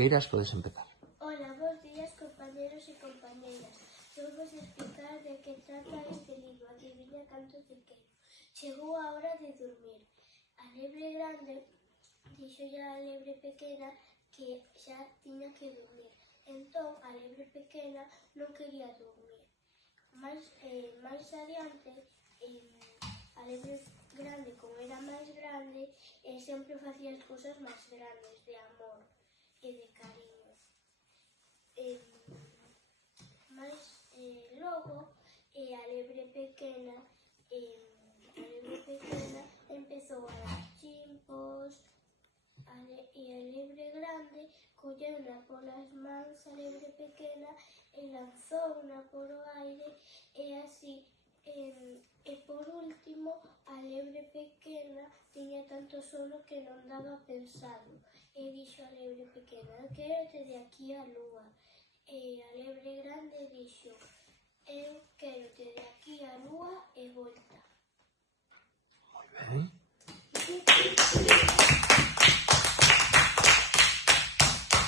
queiras, podes empezar. Hola, bons días, compañeros e compañeras. Eu vos explicar de que trata este libro, Adivinha canto te quero. Chegou a hora de dormir. A lebre grande dixolle a lebre pequena que xa tiña que dormir. Entón, a lebre pequena non quería dormir. Mais adiante, a lebre grande, como era máis grande, sempre facía as cousas máis grandes, de amor e de cariño. Logo, a lebre pequena empezou a dar chimpos, e a lebre grande colleuna polas mans a lebre pequena e lanzouna por o aire, e así. E por último, a lebre pequena tiña tanto sono que non daba pensado, e dixo a lebre pequena: quérote de aquí á lúa. E a lebre grande dixo: eu quérote de aquí á lúa e volta. Moi ben.